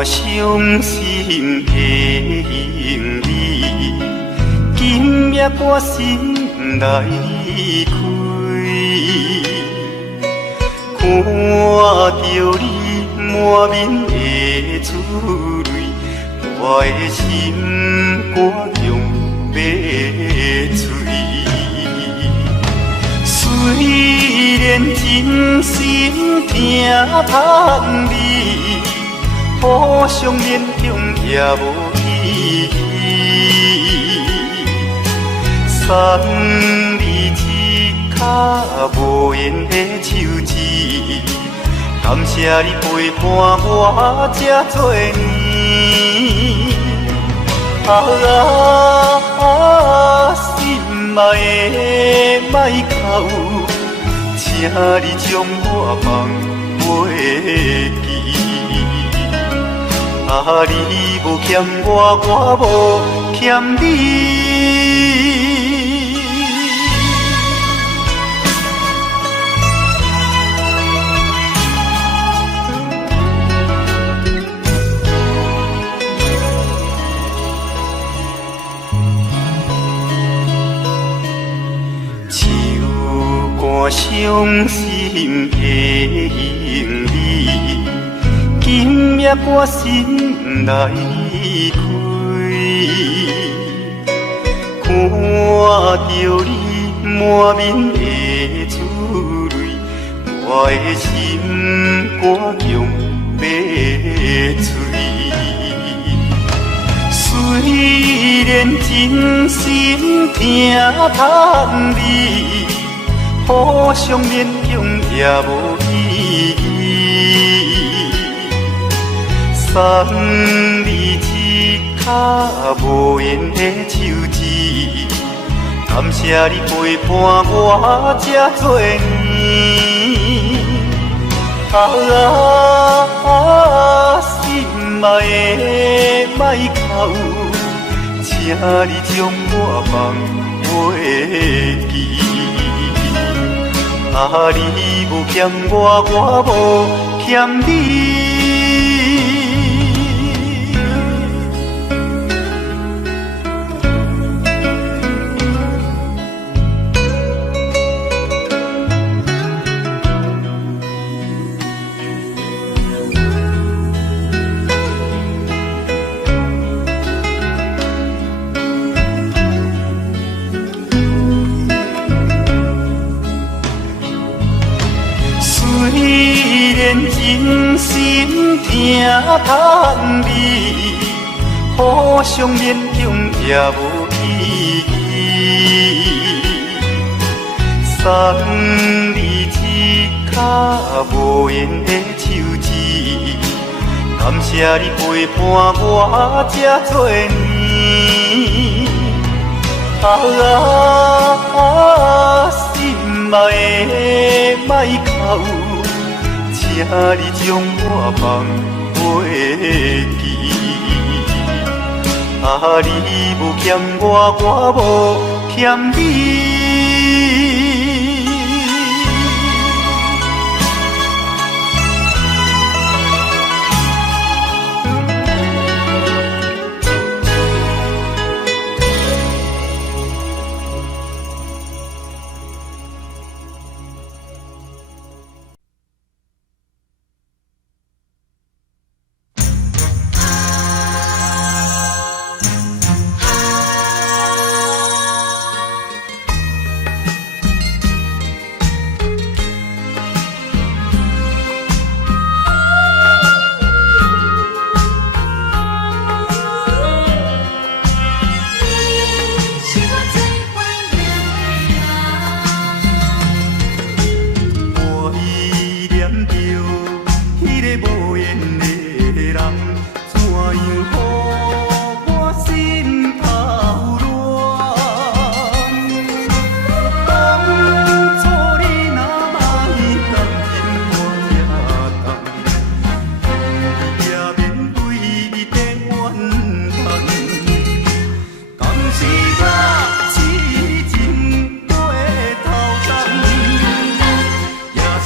我伤心的行李，今夜半心来开，看着你满面的珠泪，我的心肝强要碎。虽然真心疼盼你，互相勉强也无意义。送你一卡无言的手指，感谢你陪伴我这多年。心爱的莫哭，请你将我放袂记。你无欠我，我无欠你。伤心的行李，今夜半心来开，看着你满面的珠泪，我的心肝强要碎。虽然真心疼盼你，互相勉强也无意义。送你一卡无言的手指，感谢你陪伴我这多年。心爱的莫哭，请你将我放袂记。你无欠我，我无欠你。虽然真心疼盼你，互相勉强也无意义。送你一卡无言的手指，感谢你陪伴我这多年。心爱的莫哭，请你将我放袂记。你无欠我，我无欠你。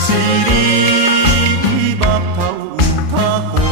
是你目头有他。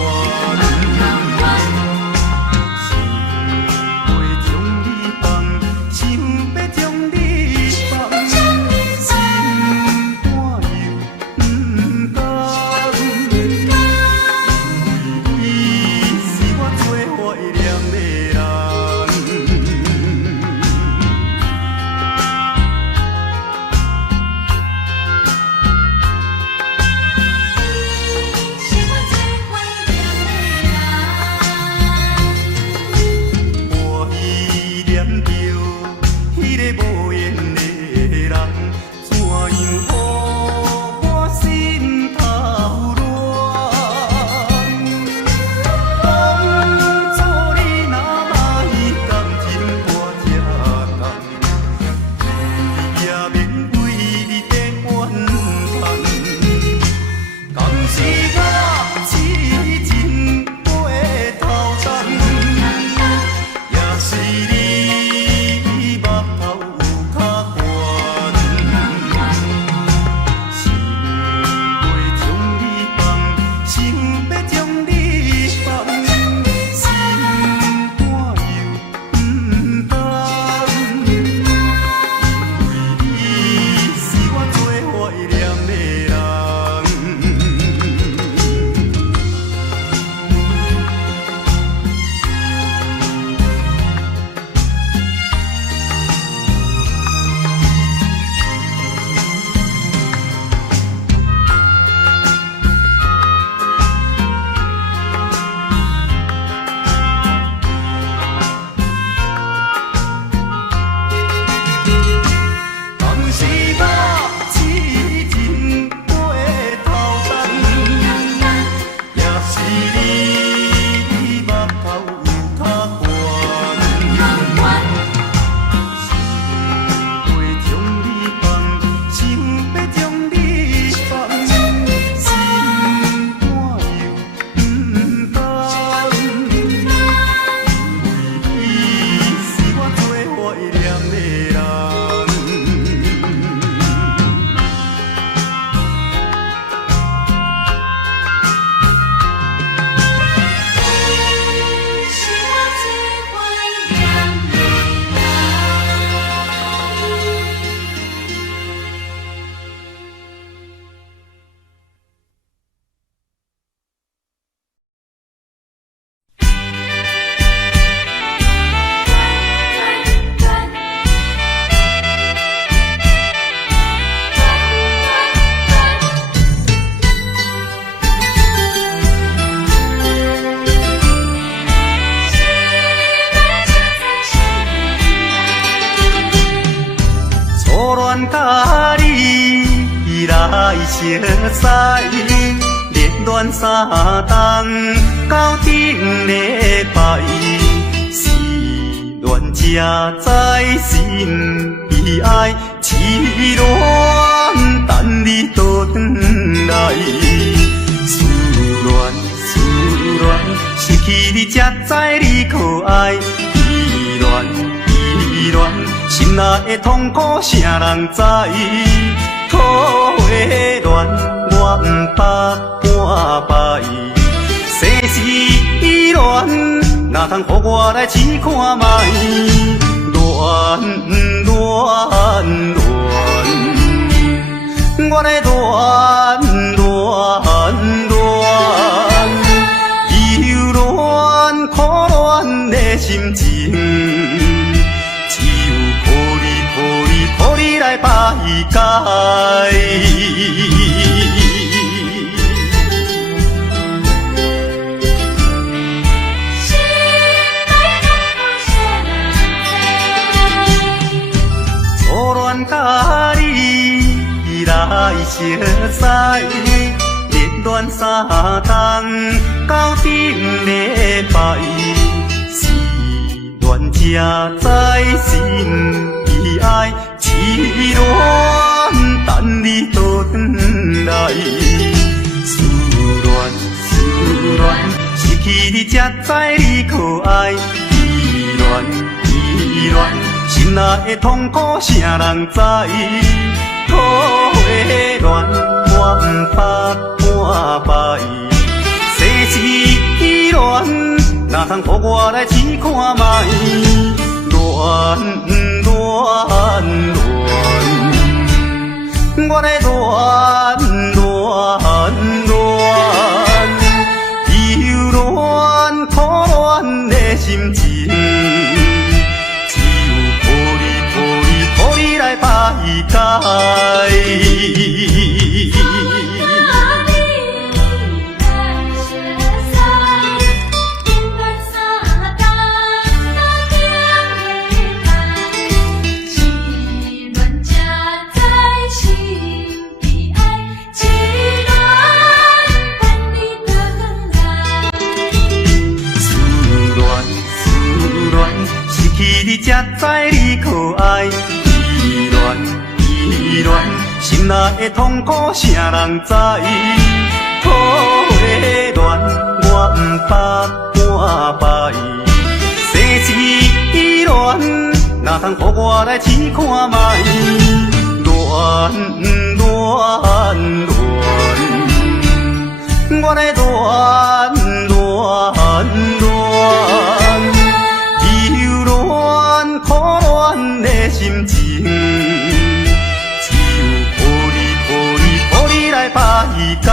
熟悉，热恋三冬到顶礼拜，是恋才知心悲哀，痴恋等你倒转来，思恋失去你才知你可爱，依恋心内的痛苦谁人知？土花恋我不怕半摆，世事恋哪通予我来试看卖？恋，我来恋，忧恋苦恋的心情，只有抱你来排解。甲你来熟悉，热恋三冬到顶礼拜，是恋才知心悲哀，痴恋等你倒转来，思恋失去你才知你可爱，依恋。心内的痛苦谁人知？土花恋我不怕半摆，世事恋哪通予我来试看卖？恋，我来恋，忧恋苦恋的心情。来排解。失去你才知你可爱。依恋，心内的痛苦谁人知？土花恋我不怕半摆，世事恋哪通予我来试看卖？恋，我来恋，忧恋苦恋的心情。来排解。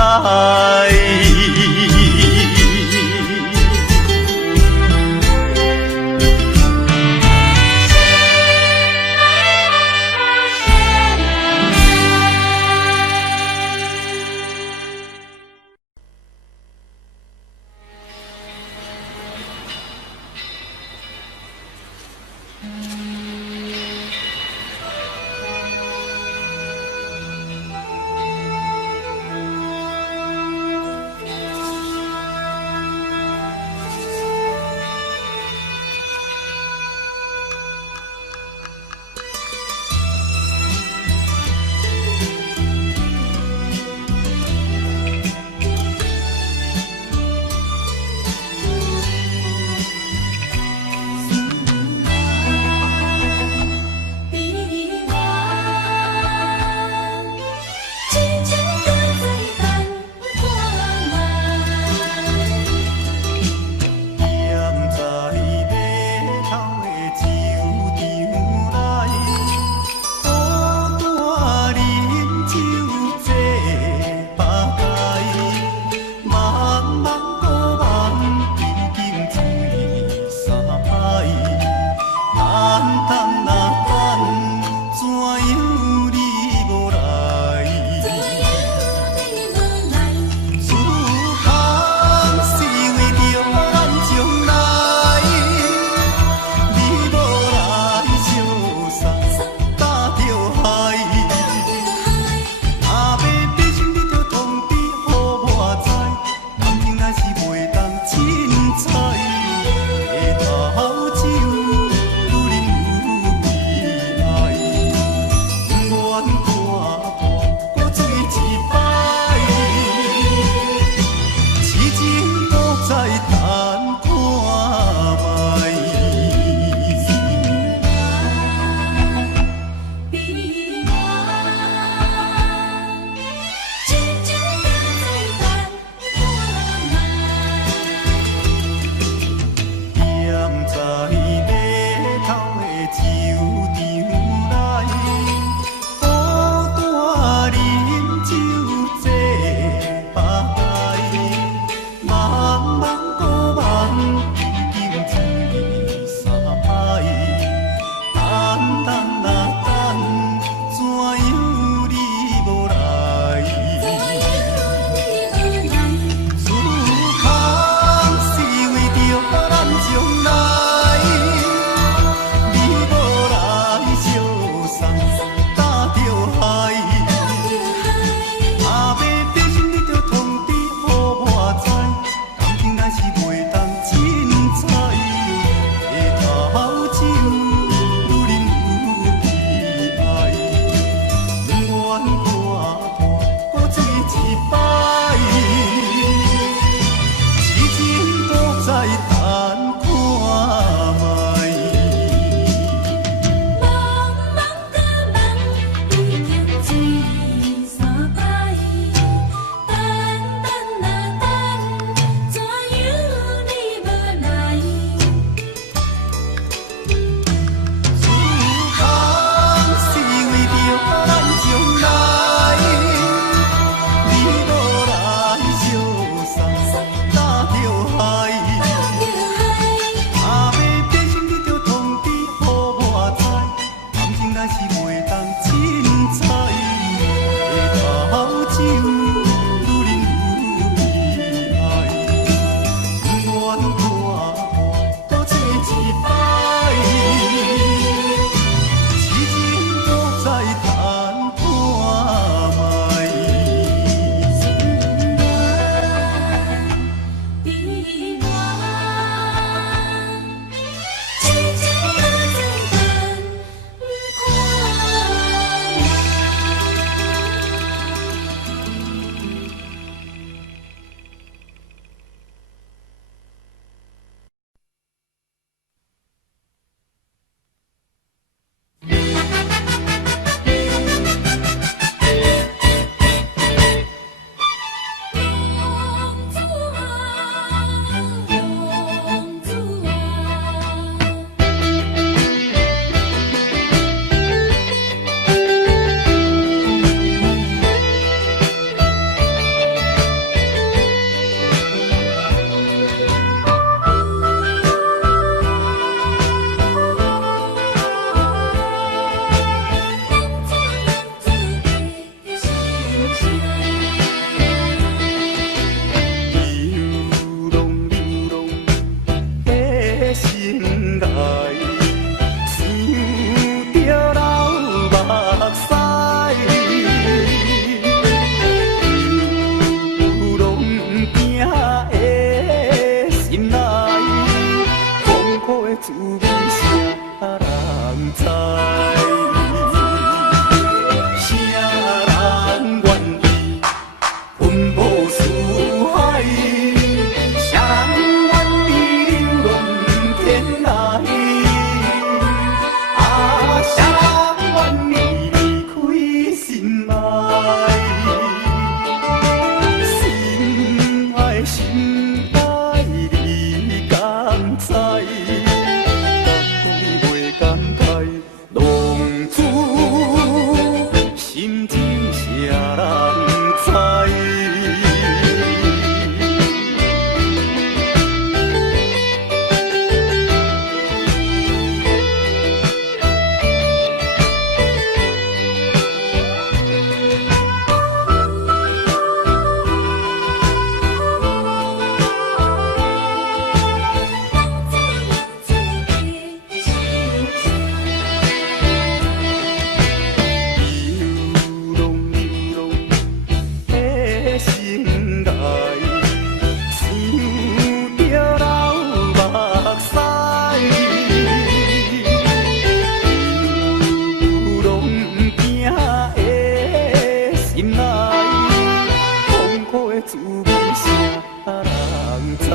知。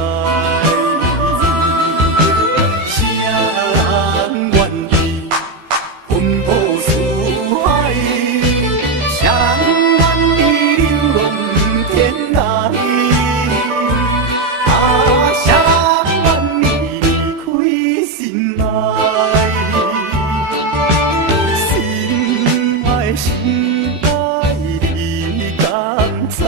谁人愿意奔波四海？谁人愿意流浪天涯？谁人愿意离开心爱？心爱心爱，你敢知？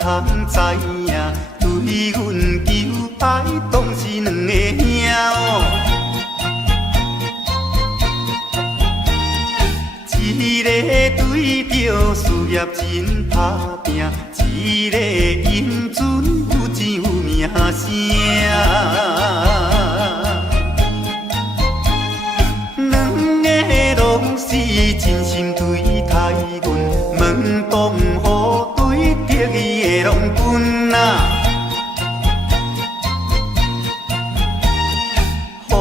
通知影，对阮求爱，当是两个兄哦。一个对着事业真打拼，一个英俊有钱有名声。两个拢是真心对待阮，门当户对，得意的拢阮啊。予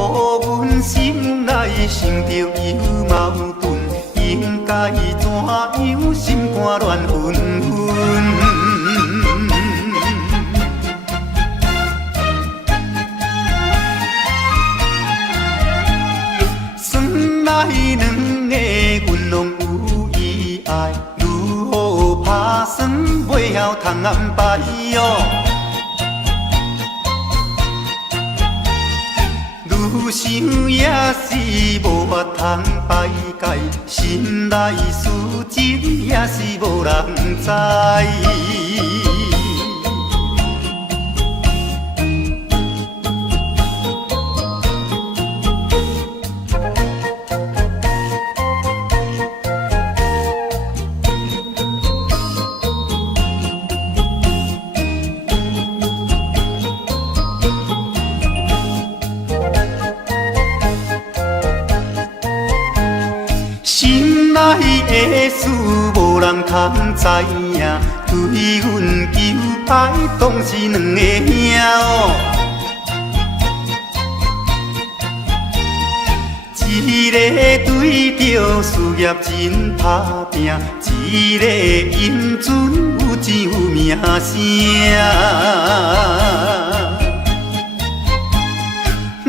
阮心内想着有矛盾，应该怎样心肝乱纷纷。算来两个阮拢有意爱，如何打算袂晓通安排哦。愈想也是无法通排解，心内事情也是无人知。的事无人通知影，对阮求爱当是两个兄哦。一个对着事业真打拼，一个英俊有钱有名声。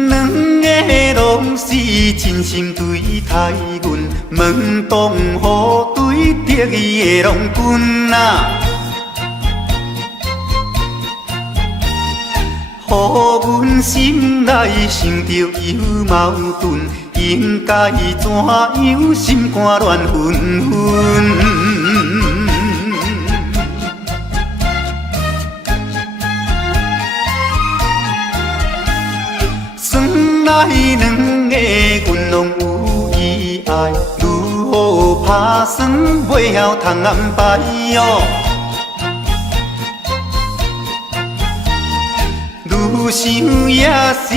两个拢是真心对待阮，门当户对，得意的拢阮啊。予阮心内想着有矛盾，应该怎样心肝乱纷纷。算来两个阮拢有意爱，如何打算袂晓通安排哦。想也是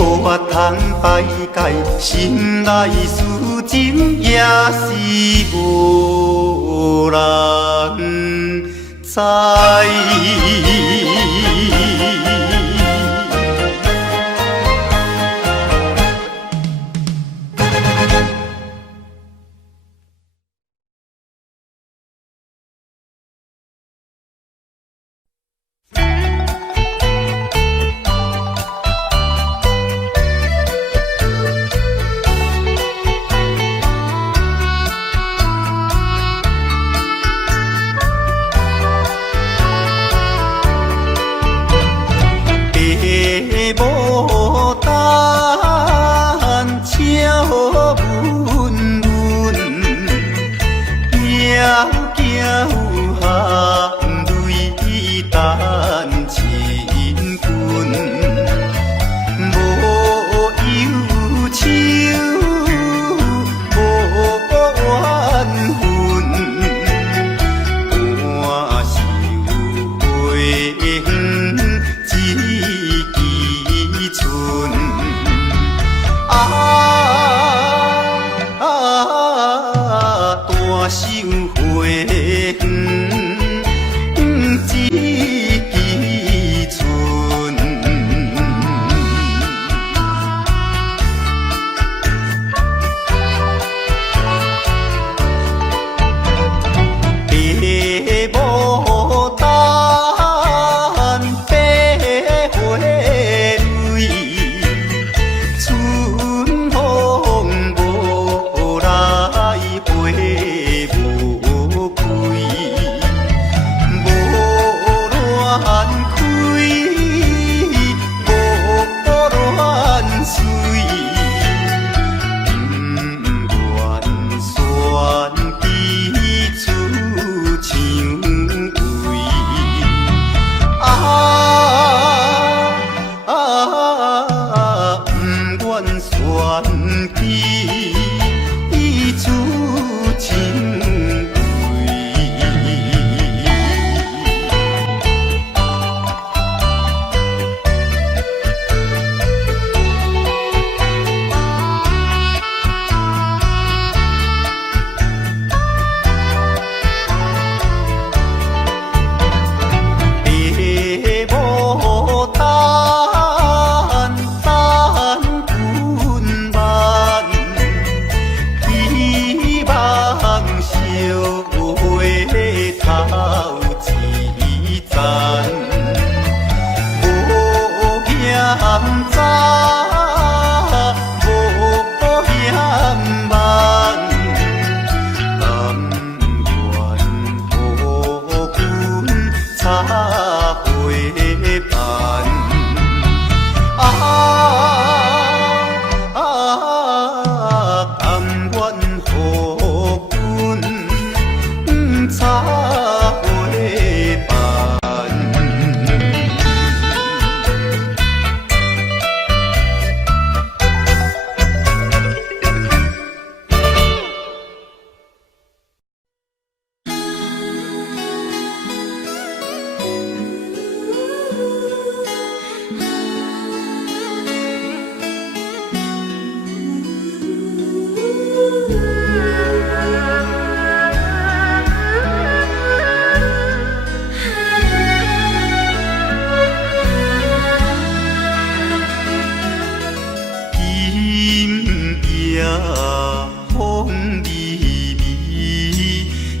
无法通排解，心内事情也是无人知。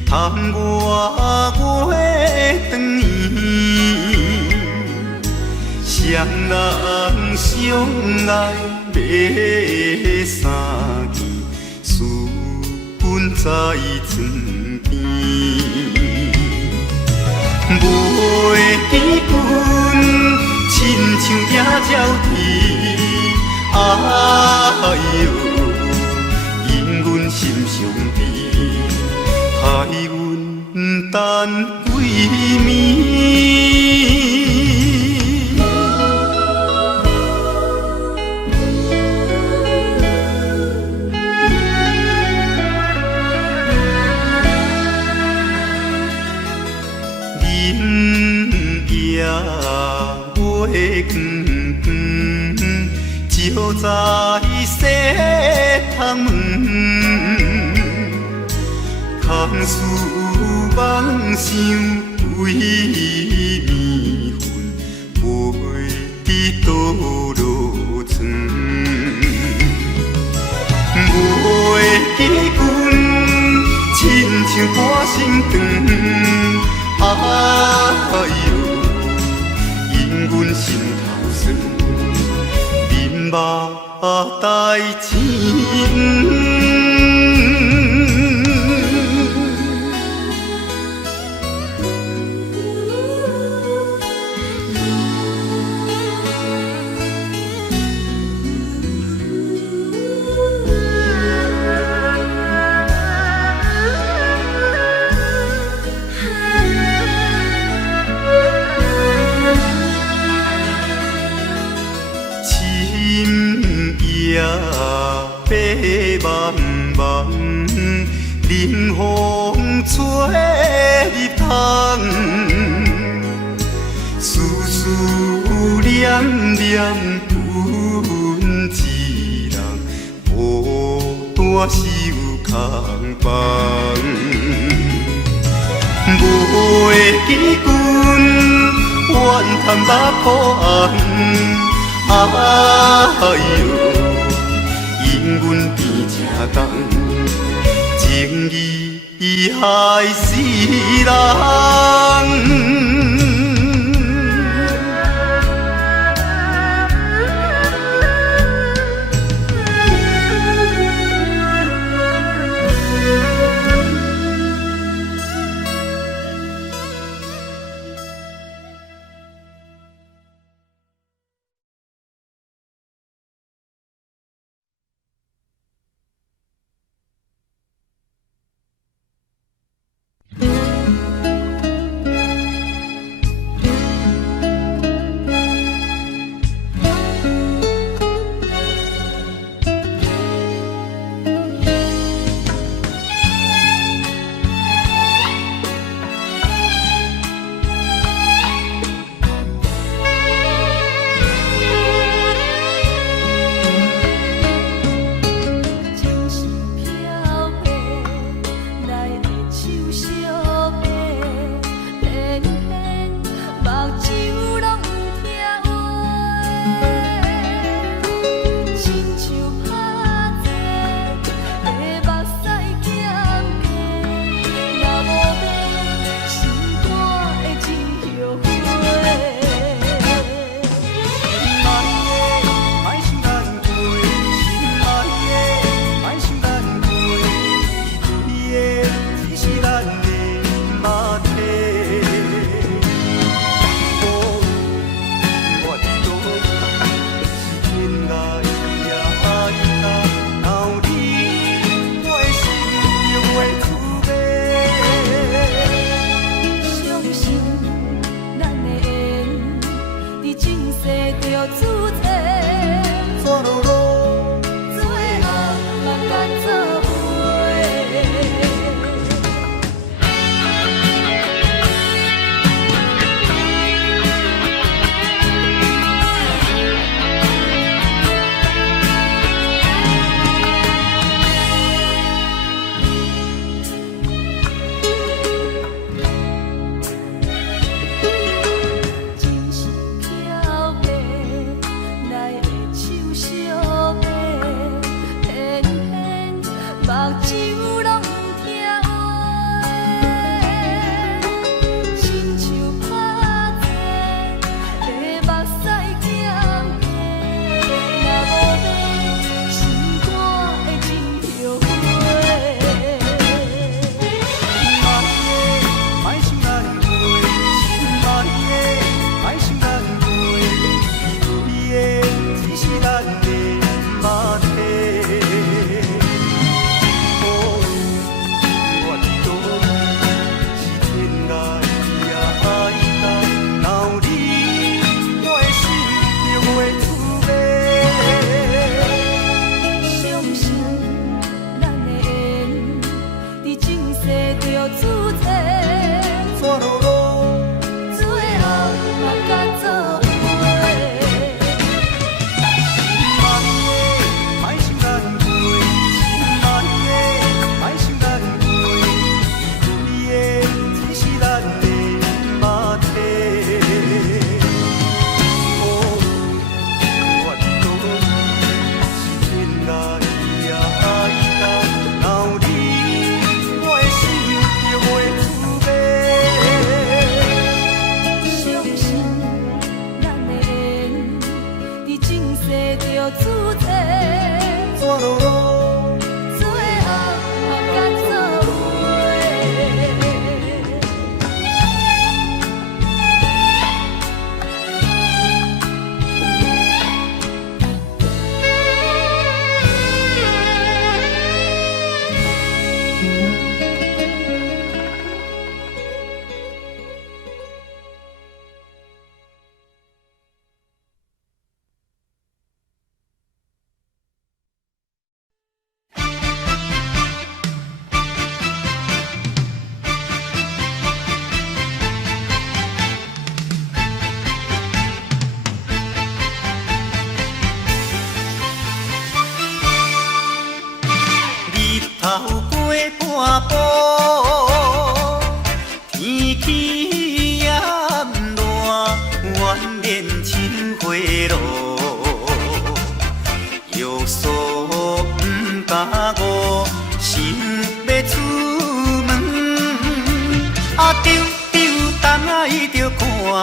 谈我月长圆，双人相爱要三更，思君在床边。袂记君，亲像野鸟啼，哎呦，因阮心伤悲。害阮等几暝，日夜月光。照在西窗门，空思梦想为迷魂，袂倒落床。袂记阮，亲像歌声长，哎呦，因阮心头酸，面目代志。夜白茫茫，冷风吹入窗，思思念念阮一人，孤单守空房。袂记阮怨叹目眶红。哎呦，因阮变正重，情义害死人。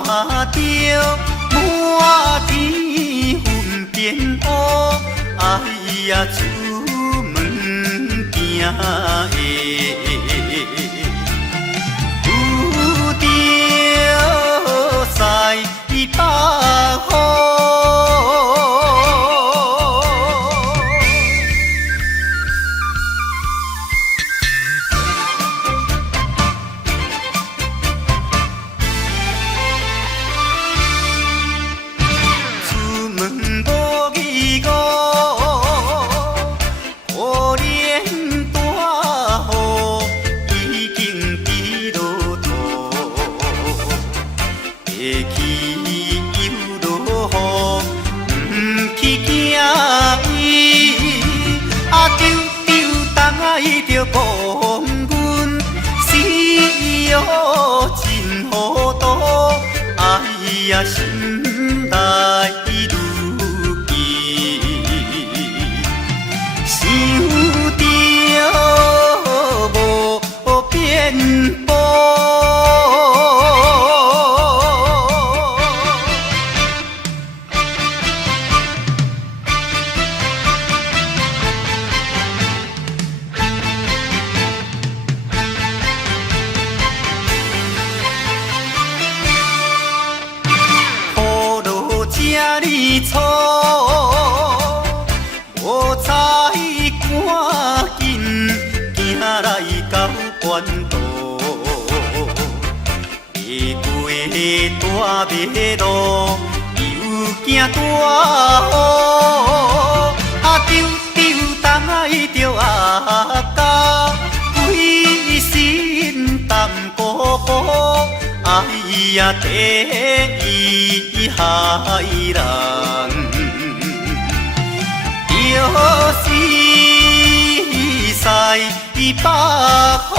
着满天云变乌，哎呀，出门行的有着西北风。讲阮死哟真糊涂，哎呀心内如记，想着无变步。错，无采赶紧行来到关渡，爬过大马路，又惊大雨，丢东爱着阿家，规身淡薄薄。哎呀，第一害人，就是西北风。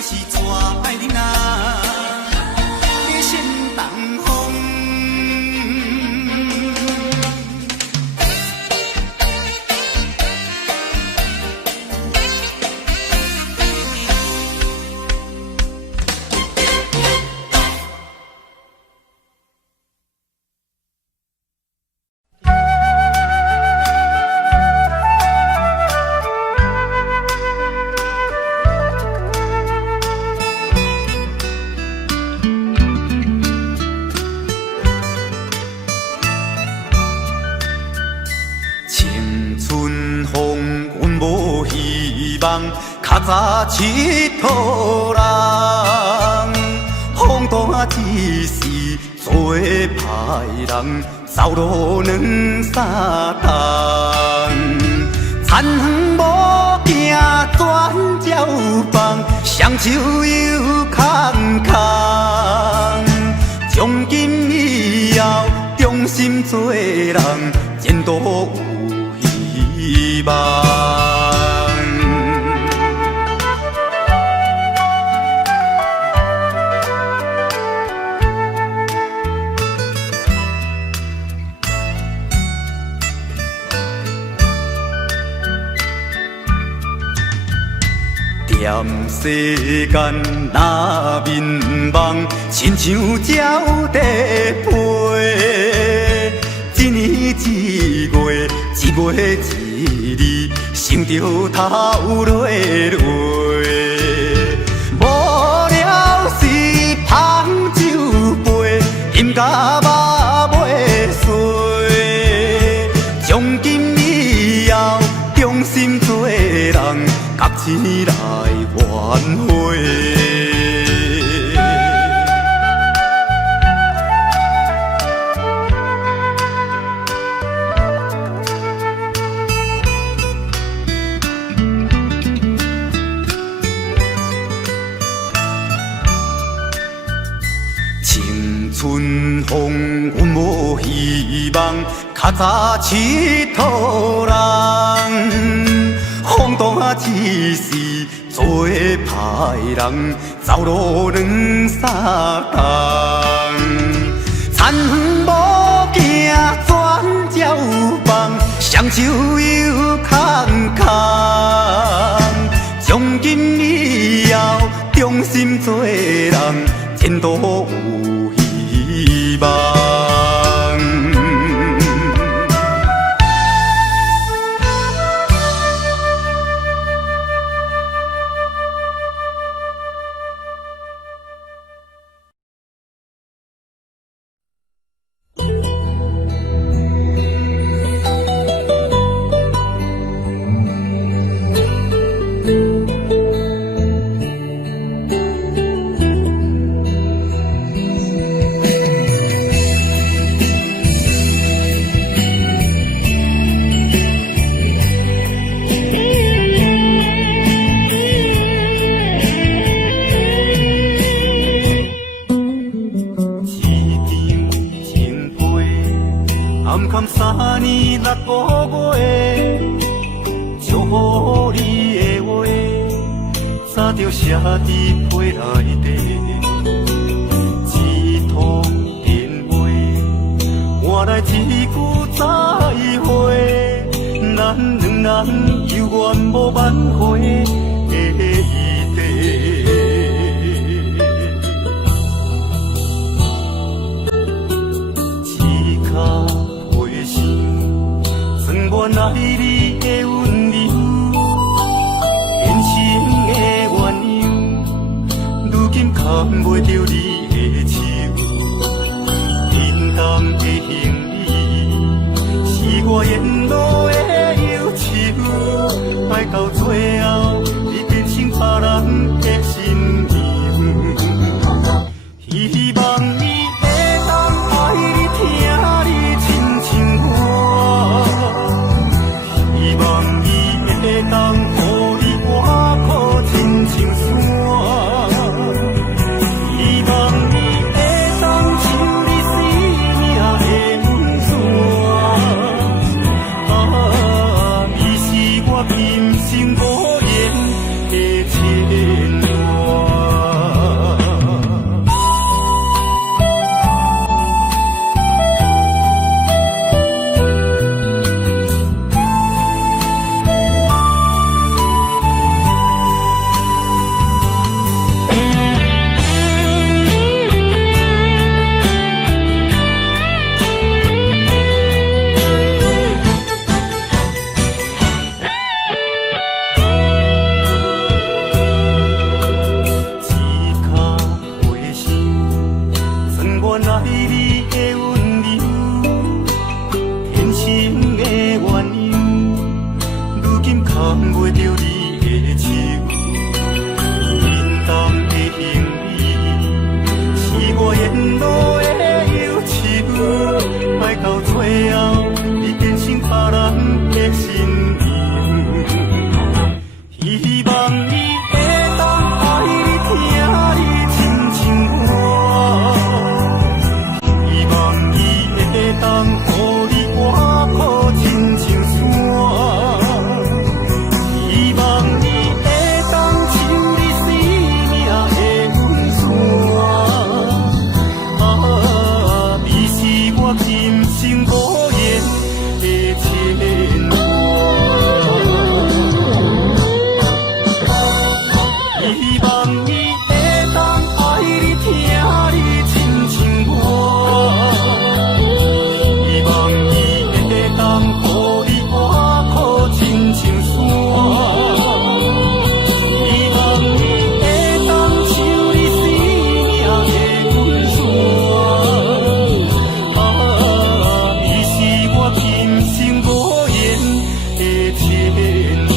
是怎爱你啊？一身东风。较早佚佗人，风大一时做歹人，走路两三冬。田园无行转照放，双手又空空。从今以后，忠心做人，前途有希望。踮世间若迷茫，亲像鸟在飞。一年一月，一月一日，想着头落落。无聊时捧酒杯，饮甲肉袂碎。从今以后，忠心做人，甲钱来挽回。青春风阮无希望，较早佚佗人，风大一时做歹人，走路两三冬。田园无行转照放，双手又空空。从今以后，忠心做人，前途有希望。暗3年6个月，祝福你的话，早就写伫批内底。一通电话，换来一句再会，咱两人犹原无挽回的余地。原来你的温柔，变心的原由，如今牵袂着你的手。平淡的行李，是我沿路的忧愁。爱到最后，你变成别人的心娘。希望你会当爱你，听你亲像我。希望伊会当予你活苦亲像山，希望伊会当像你生命的温泉。啊，你是我今生无言希望伊会当爱你、疼你，亲像我。希望伊会当予你活苦，亲像山。希望伊会当像你生命的温泉。伊是我今生无言的牵挂。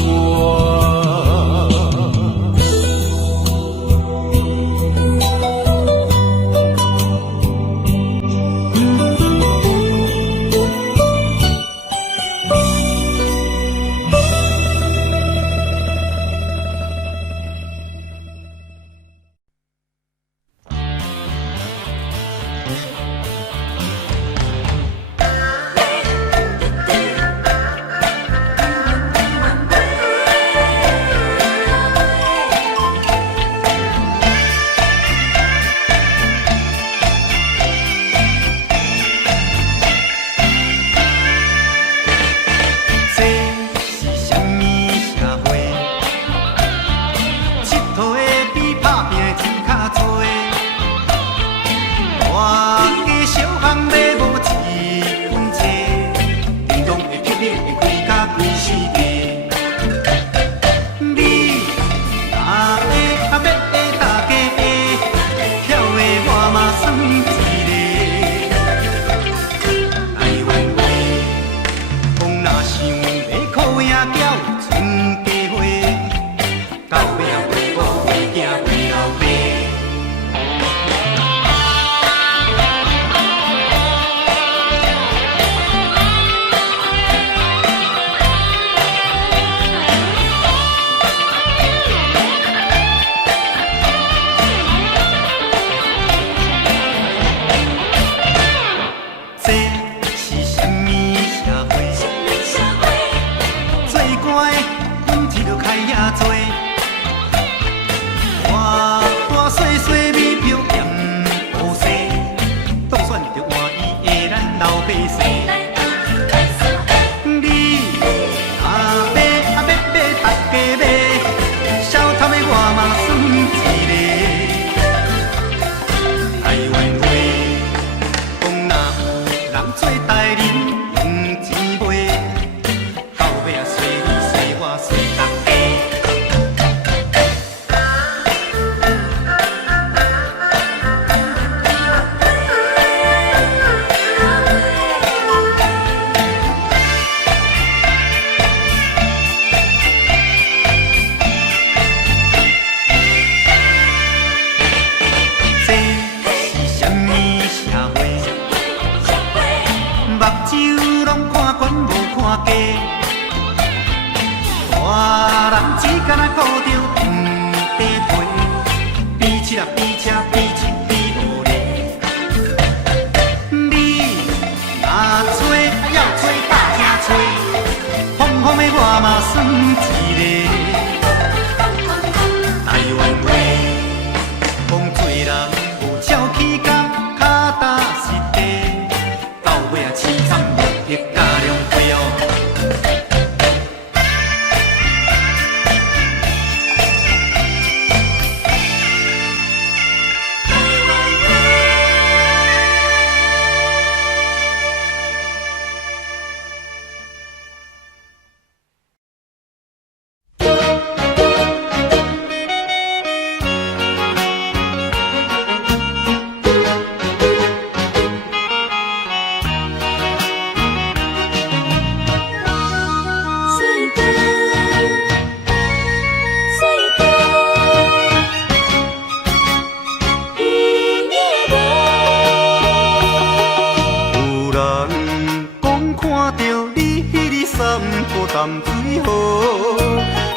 淡水河，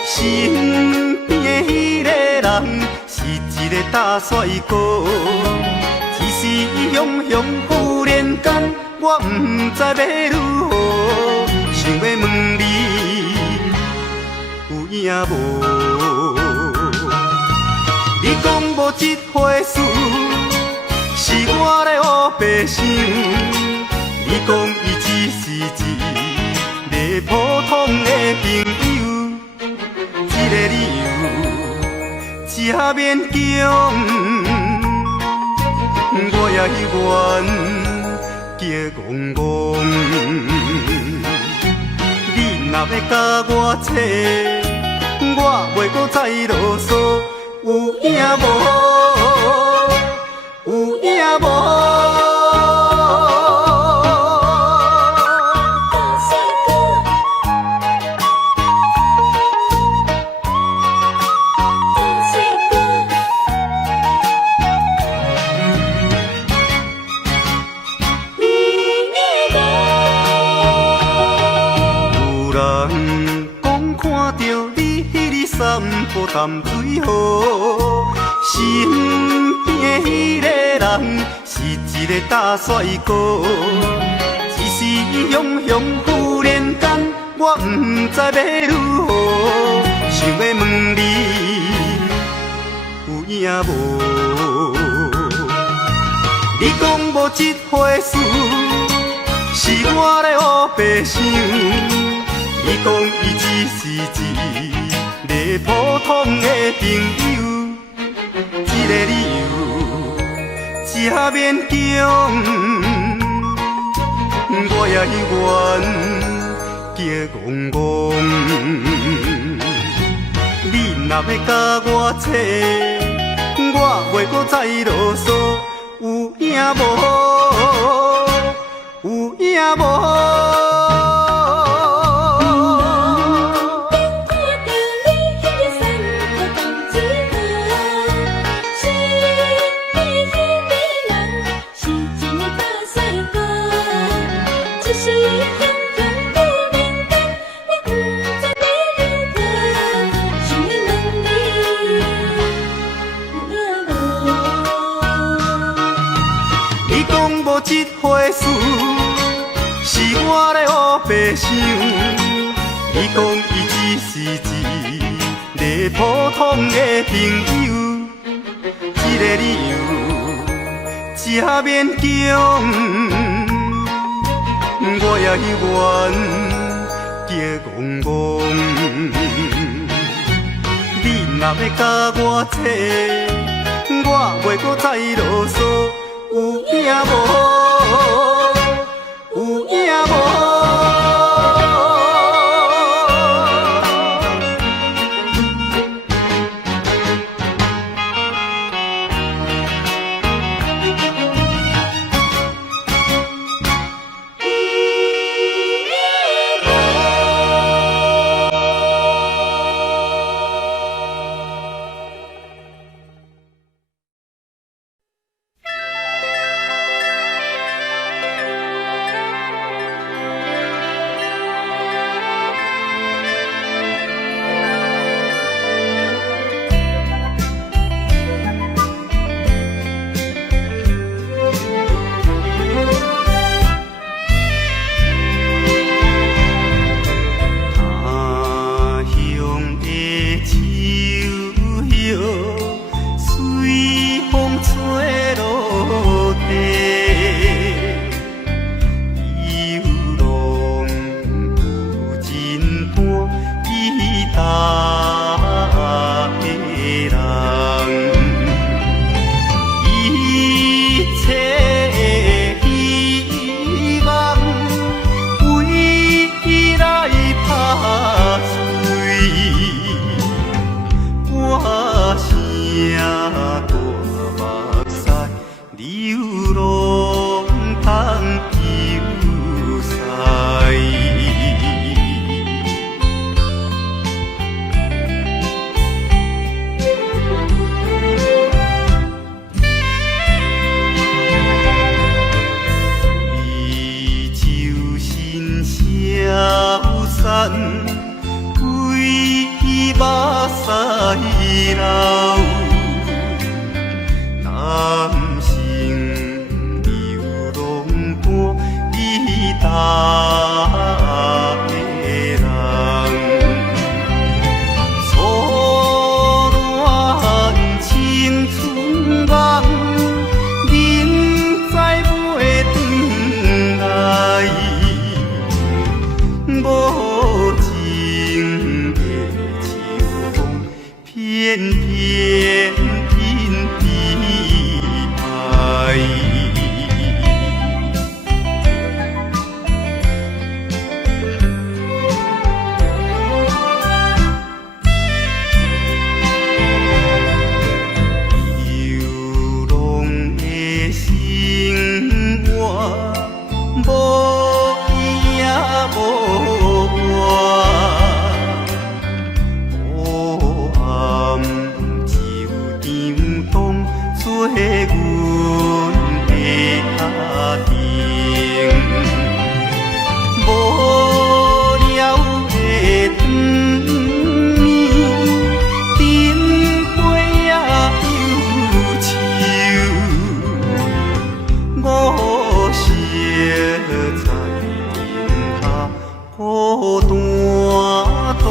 身边的迄个人是一个大帅哥。只是雄雄忽然间，我不知要如何，想要问你有影无？你讲无这回事，是我咧黑白想。你讲伊只是一个普通的朋友，一个理由，免强，我也愿叫戆戆。你若要甲我扯，我袂搁再啰嗦，有影无？有影无？散步淡水河，身边的迄个人是一个大帅哥。一时汹汹忽然间，我不知要如何，想要问你有影无？你讲无这回事，是我咧黑白想。你讲伊只是个普通的朋友，这个理由才勉强，我也愿叫戆戆。你若要甲我扯，我袂搁再啰嗦，有影无？有影无？这回事是我咧黑白想，你讲伊只是一个普通的朋友，这个理由才勉强，我也愿叫戆戆。你若要甲我扯，我袂搁再啰嗦。有影无？有影无？片片。阮的家庭。无聊的长暝，灯花也忧愁，我寂在灯下孤单度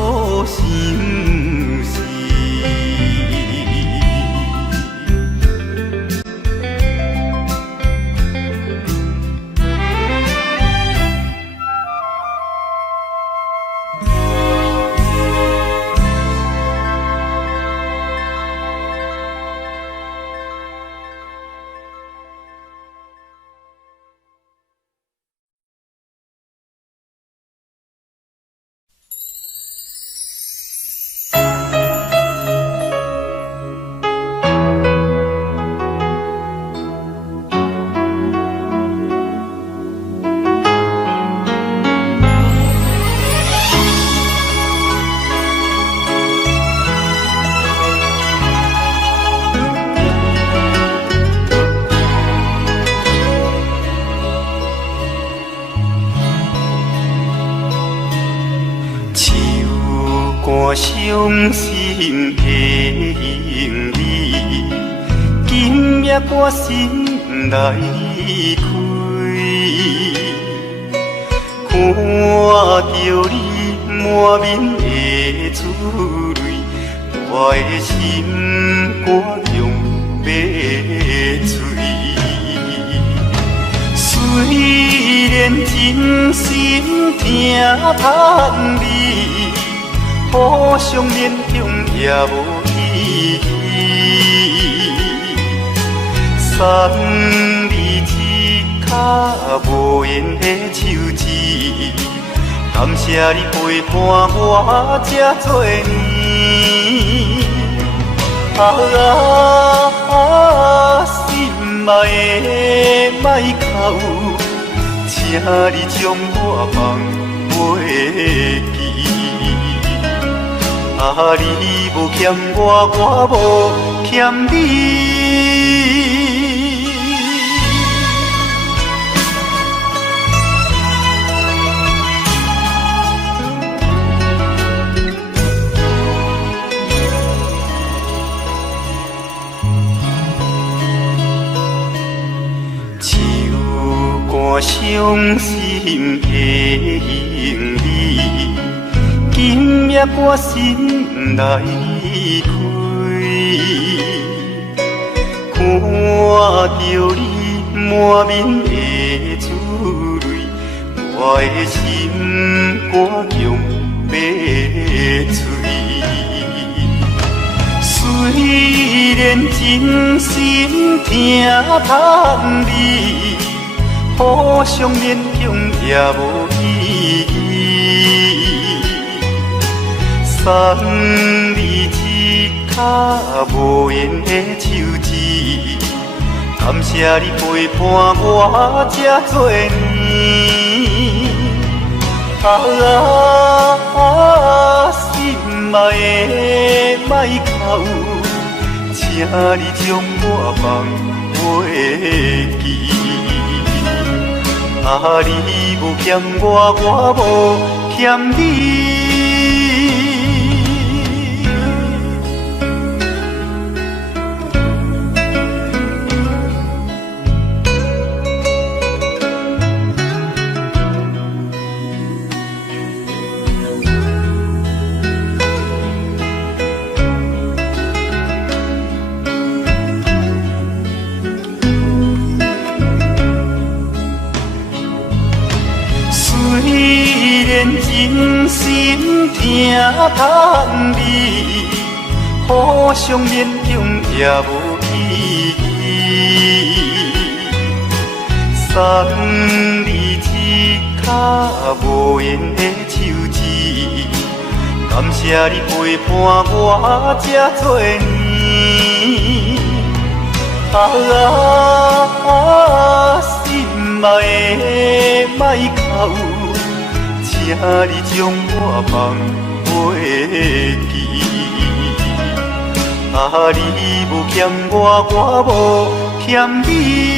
心事。伤心的行李，今夜我心来开，看着你满面的珠泪，我的心肝强要碎。虽然真心疼盼你，互相勉强也无意义，送你一脚无言的手指，感谢你陪伴我这多年。心爱的莫哭，请你将我放袂记。你无欠我，我无欠你。手汗伤心的行李，今夜我心来开，看着你满面的珠泪，我的心肝强要碎。虽然真心疼盼你，互相勉强也无意义，送你一脚无言的手指，感谢你陪伴我这多年。心爱的莫哭，请你将我放袂记。你无欠我，我无欠你。虽然真心疼盼你，互相勉强也无意义，送你一脚无言的手指，感谢你陪伴我这多年。心爱的莫哭，请你将我放袂记。啊，你无欠我，我无欠你。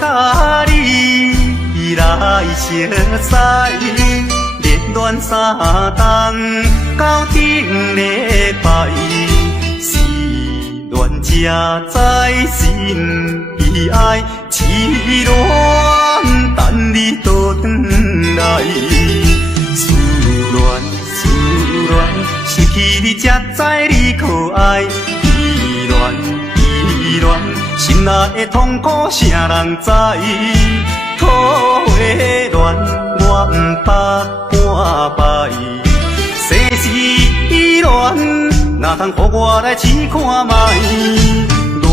甲你来相识，热恋三冬到顶礼拜，是恋才知心悲哀，痴恋等你倒转来，思恋思恋，失去你才知你可爱。恋，心内的痛苦谁人知？土的恋，我毋捌半摆。世事恋，哪通予我来试看卖？恋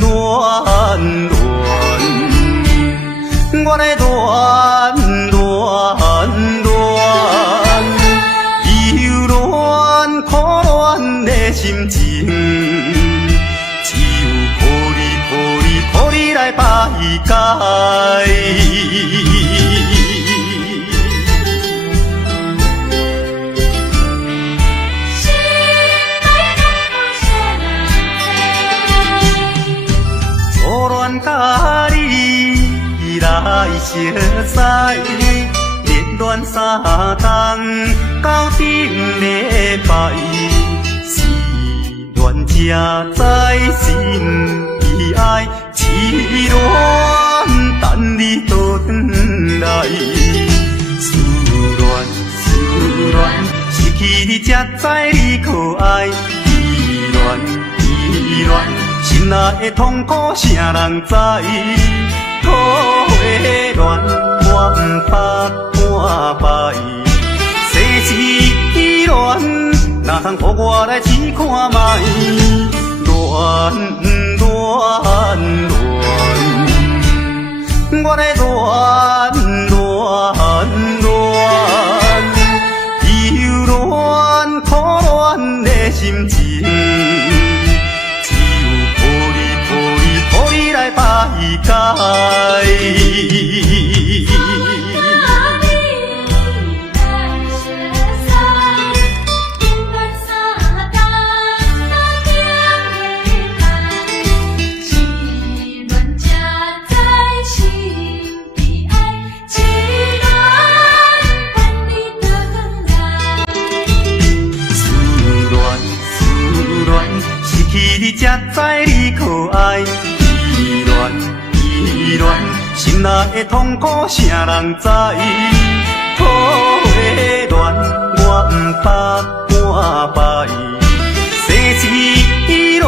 恋恋，我来恋恋恋，忧恋苦恋的心情，只有靠你来排解。甲你来相识，热恋三冬到顶礼拜，是恋才知心悲哀，痴恋等你倒转来，思恋失去你才知你可爱，依恋。心内的痛苦谁人知？土的恋，我毋捌半摆。世事恋，哪通予我来试看卖？恋我来恋，忧恋苦恋的心情。靠你来排解。你才知你可爱，依恋，心内的痛苦谁人知？土的恋，我毋捌半摆。世事恋，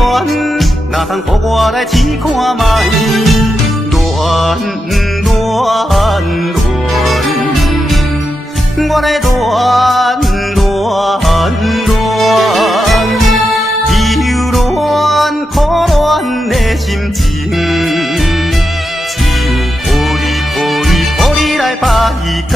哪通予我来试看卖？恋，我来恋。苦恋的心情，只有靠你来排解。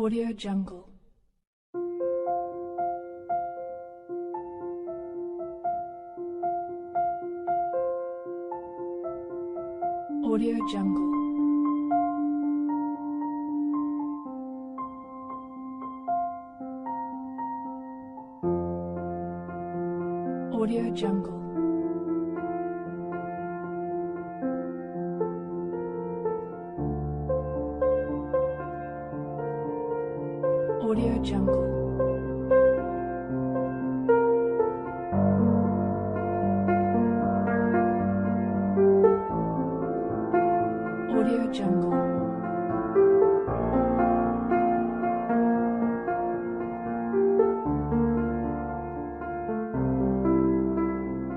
Audio Jungle. Audio Jungle. Audio Jungle. Audio Jungle. Audio Jungle.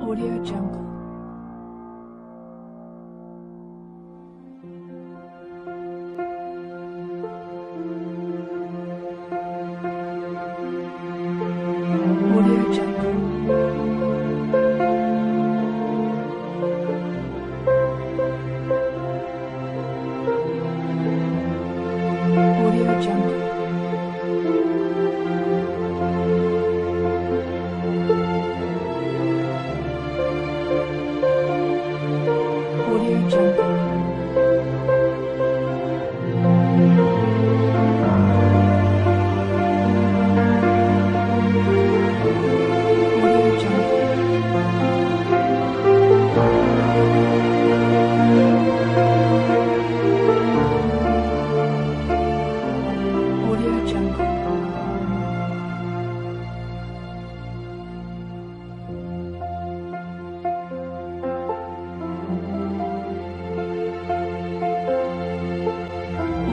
Audio Jungle. Audio Jungle. Audio Jungle. Audio Jungle. Audio Jungle. Audio Jungle.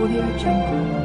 Audio Jungle.